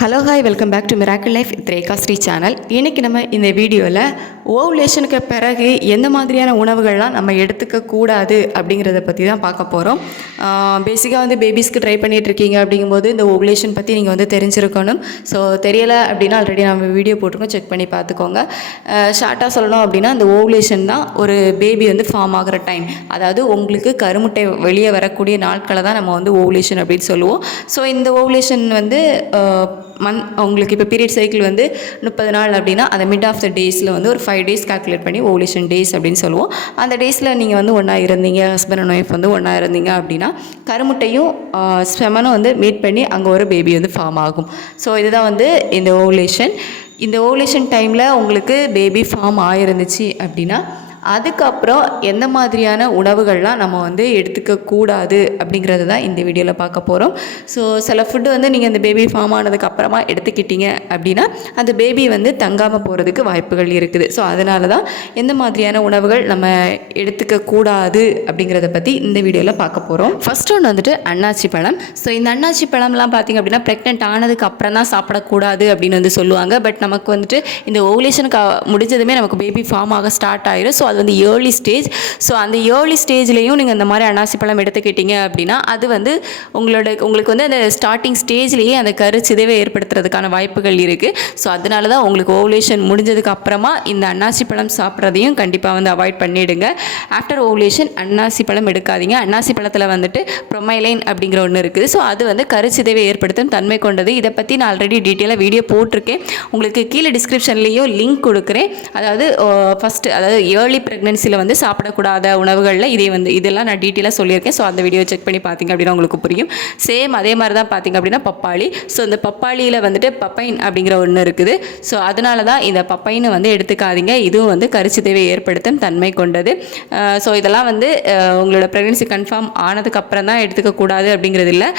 Hello hi welcome back to miracle life with Rekha Sri channel. இன்றைக்கி நம்ம இந்த வீடியோவில் ஓவுலேஷனுக்கு பிறகு எந்த மாதிரியான உணவுகள்லாம் நம்ம எடுத்துக்க கூடாது அப்படிங்கிறத பற்றி தான் பார்க்க போகிறோம். பேசிக்காக வந்து பேபிஸ்க்கு ட்ரை பண்ணிகிட்ருக்கீங்க அப்படிங்கும்போது இந்த ஓவுலேஷன் பற்றி நீங்கள் வந்து தெரிஞ்சிருக்கணும். ஸோ தெரியலை அப்படின்னா ஆல்ரெடி நம்ம வீடியோ போட்டிருக்கோம், செக் பண்ணி பார்த்துக்கோங்க. ஷார்ட்டாக சொல்லணும் அப்படின்னா இந்த ஓவுலேஷன் தான் ஒரு பேபி வந்து ஃபார்ம் ஆகிற டைம். அதாவது உங்களுக்கு கருமுட்டை வெளியே வரக்கூடிய நாட்களை தான் நம்ம வந்து ஓவுலேஷன் அப்படின்னு சொல்லுவோம். ஸோ இந்த ஓவுலேஷன் வந்து உங்களுக்கு இப்போ பீரியட் சைக்கிள் வந்து 30 நாள் அப்படின்னா அந்த மிட் ஆஃப் த டேஸில் வந்து ஒரு 5 டேஸ் கால்குலேட் பண்ணி ஓவுலேஷன் டேஸ் அப்படின்னு சொல்லுவோம். அந்த டேஸில் நீங்கள் வந்து ஒன்றா இருந்தீங்க, ஹஸ்பண்ட் அண்ட் ஒய்ஃப் வந்து ஒன்றா இருந்தீங்க அப்படின்னா கருமுட்டையும் ஸ்பெமனும் வந்து மீட் பண்ணி அங்கே ஒரு பேபி வந்து ஃபார்ம் ஆகும். ஸோ இதுதான் வந்து இந்த ஓவுலேஷன். இந்த ஓவுலேஷன் டைமில் உங்களுக்கு பேபி ஃபார்ம் ஆகிருந்துச்சு அப்படின்னா அதுக்கப்புறம் எந்த மாதிரியான உணவுகள்லாம் நம்ம வந்து எடுத்துக்கக்கூடாது அப்படிங்கிறது தான் இந்த வீடியோவில் பார்க்க போகிறோம். ஸோ சில ஃபுட்டு வந்து நீங்கள் இந்த பேபி ஃபார்ம் ஆனதுக்கு அப்புறமா எடுத்துக்கிட்டீங்க அப்படின்னா அந்த பேபி வந்து தங்காமல் போகிறதுக்கு வாய்ப்புகள் இருக்குது. ஸோ அதனால தான் எந்த மாதிரியான உணவுகள் நம்ம எடுத்துக்கக்கூடாது அப்படிங்கிறத பற்றி இந்த வீடியோவில் பார்க்க போகிறோம். ஃபர்ஸ்ட் ஒன்று வந்துட்டு அன்னாச்சி பழம். ஸோ இந்த அன்னாச்சி பழம்லாம் பார்த்திங்க அப்படின்னா ப்ரெக்னென்ட் ஆனதுக்கு அப்புறம் தான் சாப்பிடக்கூடாது அப்படின்னு வந்து சொல்லுவாங்க. பட் நமக்கு வந்துட்டு இந்த ஓவுலேஷனுக்கு முடிஞ்சதுமே நமக்கு பேபி ஃபார்ம் ஆக ஸ்டார்ட் ஆயிரும். ஸோ அது வந்து ஏர்லி ஸ்டேஜ். ஸோ அந்த ஏர்லி ஸ்டேஜ்லேயும் நீங்கள் இந்த மாதிரி அன்னாசி பழம் எடுத்துக்கிட்டீங்க அப்படின்னா அது வந்து உங்களுக்கு வந்து அந்த ஸ்டார்டிங் ஸ்டேஜ்லேயே அந்த கருச்சிதைவை ஏற்படுத்துறதுக்கான வாய்ப்புகள் இருக்குது. ஸோ அதனால தான் உங்களுக்கு ஓவுலேஷன் முடிஞ்சதுக்கு அப்புறமா இந்த அன்னாசி பழம் சாப்பிட்றதையும் கண்டிப்பாக வந்து அவாய்ட் பண்ணிவிடுங்க. ஆஃப்டர் ஓவுலேஷன் அன்னாசி பழம் எடுக்காதீங்க. அன்னாசி பழத்தில் வந்துட்டு ப்ரொமைலைன் அப்படிங்கிற ஒன்று இருக்குது. ஸோ அது வந்து கருச்சிதைவை ஏற்படுத்தும் தன்மை கொண்டது. இதை பற்றி நான் ஆல்ரெடி டீட்டெயிலாக வீடியோ போட்டிருக்கேன். உங்களுக்கு கீழே டிஸ்கிரிப்ஷன்லேயும் லிங்க் கொடுக்குறேன். அதாவது ஏர்லி ப்ரெக்னன்சியில் வந்து சாப்பிடக்கூடாத உணவுகளில் இதெல்லாம் நான் டீட்டெயிலாக சொல்லியிருக்கேன். ஸோ அந்த வீடியோ செக் பண்ணி பார்த்திங்க அப்படின்னா உங்களுக்கு புரியும். சேம் அதே மாதிரி தான் பார்த்திங்க அப்படின்னா பப்பாளி. ஸோ இந்த பப்பாளியில் வந்துட்டு பப்பைன் அப்படிங்கிற ஒன்று இருக்குது. ஸோ அதனால தான் இந்த பப்பைன்னு வந்து எடுத்துக்காதீங்க. இதுவும் வந்து கருச்சிதைவை ஏற்படுத்தும் தன்மை கொண்டது. ஸோ இதெல்லாம் வந்து உங்களோட ப்ரெக்னன்சி கன்ஃபார்ம் ஆனதுக்கப்புறம் தான் எடுத்துக்கக்கூடாது அப்படிங்கிறது இல்லை.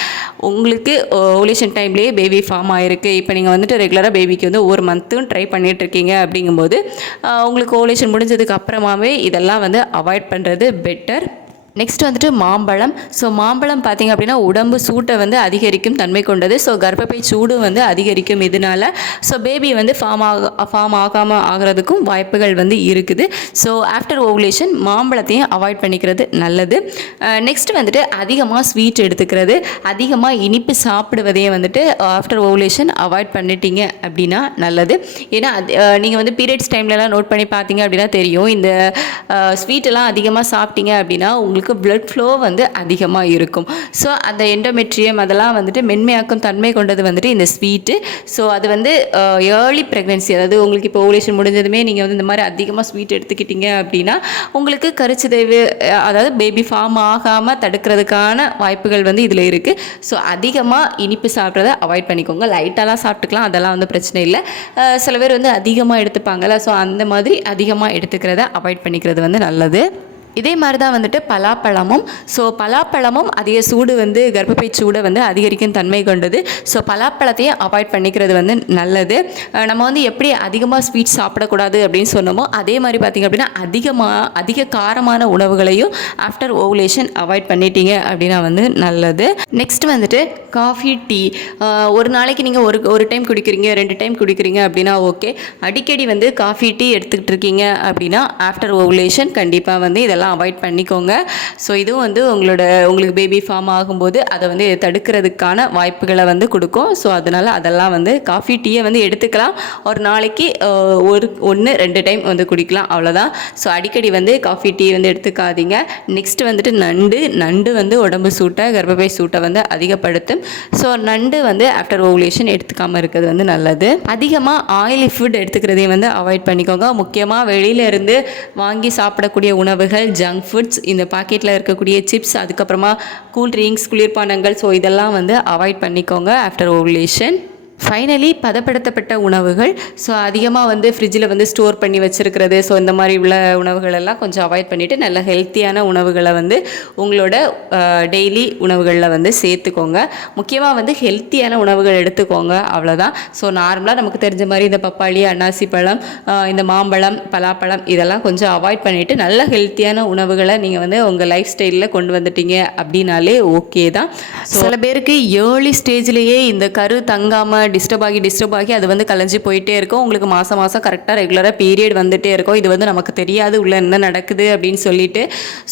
உங்களுக்கு ஓவுலேஷன் டைம்லேயே பேபி ஃபார்ம் ஆகிருக்கு, இப்போ நீங்கள் வந்துட்டு ரெகுலராக பேபிக்கு வந்து ஒவ்வொரு மந்த்தும் ட்ரை பண்ணிகிட்ருக்கீங்க அப்படிங்கும்போது உங்களுக்கு ஓவுலேஷன் முடிஞ்சதுக்கு அப்புறமாவே இதெல்லாம் வந்து அவாய்ட் பண்ணுறது பெட்டர். நெக்ஸ்ட் வந்துட்டு மாம்பழம். ஸோ மாம்பழம் பார்த்திங்க அப்படின்னா உடம்பு சூட்டை வந்து அதிகரிக்கும் தன்மை கொண்டது. ஸோ கர்ப்பப்பை சூடும் வந்து அதிகரிக்கும் இதனால். ஸோ பேபி வந்து ஃபார்ம் ஆகாமல் ஆகிறதுக்கும் வாய்ப்புகள் வந்து இருக்குது. ஸோ ஆஃப்டர் ஓவுலேஷன் மாம்பழத்தையும் அவாய்ட் பண்ணிக்கிறது நல்லது. நெக்ஸ்ட் வந்துட்டு அதிகமாக ஸ்வீட் எடுத்துக்கிறது, அதிகமாக இனிப்பு சாப்பிடுவதையும் வந்துட்டு ஆஃப்டர் ஓவுலேஷன் அவாய்ட் பண்ணிட்டீங்க அப்படின்னா நல்லது. ஏன்னா நீங்கள் வந்து பீரியட்ஸ் டைம்லலாம் நோட் பண்ணி பார்த்தீங்க அப்படின்னா தெரியும், இந்த ஸ்வீட்டெல்லாம் அதிகமாக சாப்பிட்டீங்க அப்படின்னா உங்களுக்கு பிளட் ஃப்ளோ வந்து அதிகமாக இருக்கும். ஸோ அந்த எண்டோமெட்ரியம் அதெல்லாம் வந்துட்டு மென்மையாக்கும் தன்மை கொண்டது வந்துட்டு இந்த ஸ்வீட்டு. ஸோ அது வந்து ஏர்லி ப்ரெக்னன்சி, அதாவது உங்களுக்கு இப்போ ஓவுலேஷன் முடிஞ்சதுமே நீங்கள் வந்து இந்த மாதிரி அதிகமாக ஸ்வீட் எடுத்துக்கிட்டீங்க அப்படின்னா உங்களுக்கு கருச்சிதைவு, அதாவது பேபி ஃபார்ம் ஆகாமல் தடுக்கிறதுக்கான வாய்ப்புகள் வந்து இதில் இருக்குது. ஸோ அதிகமாக இனிப்பு சாப்பிட்றத அவாய்ட் பண்ணிக்கோங்க. லைட்டாலாம் சாப்பிட்டுக்கலாம், அதெல்லாம் வந்து பிரச்சனை இல்லை. சில பேர் வந்து அதிகமாக எடுத்துப்பாங்கள்ல, ஸோ அந்த மாதிரி அதிகமாக எடுத்துக்கிறத அவாய்ட் பண்ணிக்கிறது வந்து நல்லது. இதே மாதிரி தான் வந்துட்டு பலாப்பழமும். ஸோ பலாப்பழமும் அதிக சூடு வந்து கர்ப்பப்பை சூடை வந்து அதிகரிக்கும் தன்மை கொண்டது. ஸோ பலாப்பழத்தையும் அவாய்ட் பண்ணிக்கிறது வந்து நல்லது. நம்ம வந்து எப்படி அதிகமாக ஸ்வீட் சாப்பிடக்கூடாது அப்படின்னு சொன்னோமோ அதே மாதிரி பார்த்திங்க அப்படின்னா அதிக காரமான உணவுகளையும் ஆஃப்டர் ஓவுலேஷன் அவாய்ட் பண்ணிட்டீங்க அப்படின்னா வந்து நல்லது. நெக்ஸ்ட் வந்துட்டு காஃபி, டீ. ஒரு நாளைக்கு நீங்கள் ஒரு டைம் குடிக்கிறீங்க, 2 டைம் குடிக்கிறீங்க அப்படின்னா ஓகே. அடிக்கடி வந்து காஃபி, டீ எடுத்துக்கிட்டு இருக்கீங்க அப்படின்னா ஆஃப்டர் ஓவுலேஷன் கண்டிப்பாக வந்து இதெல்லாம் அவாய்ட் பண்ணிக்கோங்க. ஸோ இதுவும் வந்து உங்களுக்கு பேபி ஃபார்ம் ஆகும்போது அதை வந்து தடுக்கிறதுக்கான வாய்ப்புகளை வந்து கொடுக்கும். ஸோ அதனால் அதெல்லாம் வந்து காஃபி, டீயை வந்து எடுத்துக்கலாம். ஒரு நாளைக்கு 1-2 டைம் வந்து குடிக்கலாம், அவ்வளோதான். ஸோ அடிக்கடி வந்து காஃபி, டீ வந்து எடுத்துக்காதீங்க. நெக்ஸ்ட் வந்துட்டு நண்டு வந்து உடம்பு சூட்டை, கர்ப்பப்பை சூட்டை வந்து அதிகப்படுத்தும். ஸோ நண்டு வந்து ஆஃப்டர் ஓவுலேஷன் எடுத்துக்காமல் இருக்கிறது வந்து நல்லது. அதிகமாக ஆயிலி ஃபுட் எடுத்துக்கிறதையும் வந்து அவாய்ட் பண்ணிக்கோங்க. முக்கியமாக வெளியிலேருந்து வாங்கி சாப்பிடக்கூடிய உணவுகள், ஜங்க் ஃபுட்ஸ், இந்த பாக்கெட்டில் இருக்கக்கூடிய சிப்ஸ், அதுக்கப்புறமா கூல் ட்ரிங்க்ஸ், குளிர்பானங்கள், ஸோ இதெல்லாம் வந்து அவாய்ட் பண்ணிக்கோங்க ஆஃப்டர் ஓவுலேஷன். ஃபைனலி பதப்படுத்தப்பட்ட உணவுகள். ஸோ அதிகமாக வந்து ஃப்ரிட்ஜில் வந்து ஸ்டோர் பண்ணி வச்சுருக்கிறது, ஸோ இந்த மாதிரி உள்ள உணவுகளெல்லாம் கொஞ்சம் அவாய்ட் பண்ணிவிட்டு நல்ல ஹெல்த்தியான உணவுகளை வந்து உங்களோட டெய்லி உணவுகளில் வந்து சேர்த்துக்கோங்க. முக்கியமாக வந்து ஹெல்த்தியான உணவுகள் எடுத்துக்கோங்க, அவ்வளோதான். ஸோ நார்மலாக நமக்கு தெரிஞ்ச மாதிரி இந்த பப்பாளி, அன்னாசி பழம், இந்த மாம்பழம், பலாப்பழம் இதெல்லாம் கொஞ்சம் அவாய்ட் பண்ணிவிட்டு நல்ல ஹெல்த்தியான உணவுகளை நீங்கள் வந்து உங்கள் லைஃப் ஸ்டைலில் கொண்டு வந்துட்டீங்க அப்படின்னாலே ஓகே தான். சில பேருக்கு ஏர்லி ஸ்டேஜ்லேயே இந்த கரு தங்காமல் டிஸ்டர்ப் ஆகி அது வந்து கலைஞ்சி போயிட்டே இருக்கும். உங்களுக்கு மாதம் மாதம் கரெக்டாக ரெகுலராக பீரியட் வந்துகிட்டே இருக்கும். இது வந்து நமக்கு தெரியாது உள்ள என்ன நடக்குது அப்படின்னு சொல்லிட்டு.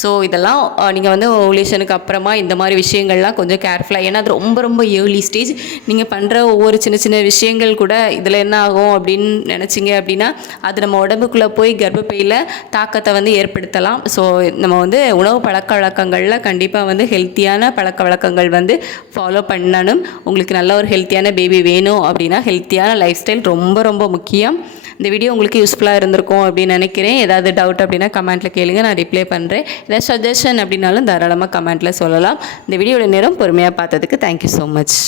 ஸோ இதெல்லாம் நீங்கள் வந்து ஓவுலேஷனுக்கு அப்புறமா இந்த மாதிரி விஷயங்கள்லாம் கொஞ்சம் கேர்ஃபுல்லாக, ஏன்னா அது ரொம்ப ரொம்ப ஏர்லி ஸ்டேஜ். நீங்கள் பண்ணுற ஒவ்வொரு சின்ன சின்ன விஷயங்கள் கூட இதில் என்ன ஆகும் அப்படின்னு நினச்சிங்க அப்படின்னா அது நம்ம உடம்புக்குள்ளே போய் கர்ப்பப்பையில் தாக்கத்தை வந்து ஏற்படுத்தலாம். ஸோ நம்ம வந்து உணவு பழக்க வழக்கங்களில் கண்டிப்பாக வந்து ஹெல்த்தியான பழக்க வழக்கங்கள் வந்து ஃபாலோ பண்ணணும். உங்களுக்கு நல்ல ஒரு ஹெல்த்தியான பேபி வேணும் அப்படின்னா ஹெல்த்தியான லைஃப் ஸ்டைல் ரொம்ப ரொம்ப முக்கியம். இந்த வீடியோ உங்களுக்கு யூஸ்ஃபுல்லாக இருந்திருக்கும் அப்படின்னு நினைக்கிறேன். ஏதாவது டவுட் அப்படின்னா கமெண்ட்டில் கேளுங்க, நான் ரிப்ளை பண்ணுறேன். ஏதாவது சஜஷன் அப்படின்னாலும் தாராளமாக கமெண்ட்டில் சொல்லலாம். இந்த வீடியோட நேரம் பொறுமையாக பார்த்ததுக்கு தேங்க்யூ ஸோ மச்.